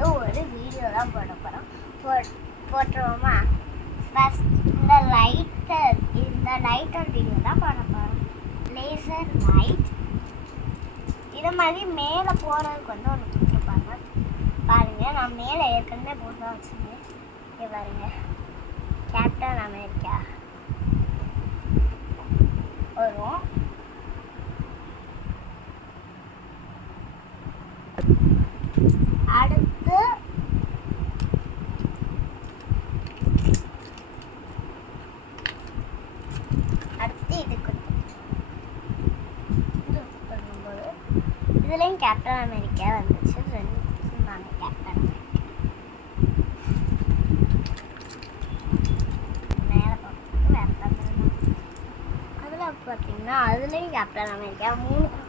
வந்து ஒரு வீடியோ தான் போட போகிறோம். போட்டுருவோமா? ஃபஸ்ட் இந்த லைட்டர் வீடியோ தான் போட போகிறோம். லேசர் லைட் இது மாதிரி மேலே போகிறதுக்கு வந்து ஒன்று கொடுத்துருப்பாங்க. பாருங்கள், நான் மேலே ஏற்கனவே போட்டு தான் வச்சுருந்தேன். இங்கே பாருங்கள், கேப்டன் அமெரிக்கா வரும். அடுத்து இதுக்கு பண்ணும்போது இதுலேயும் கேப்டன் அமெரிக்கா வந்துச்சு. ரெண்டு கேப்டன் மேலே பார்த்து வேறு அதில் பார்த்தீங்கன்னா அதுலேயும் கேப்டன் அமெரிக்கா 3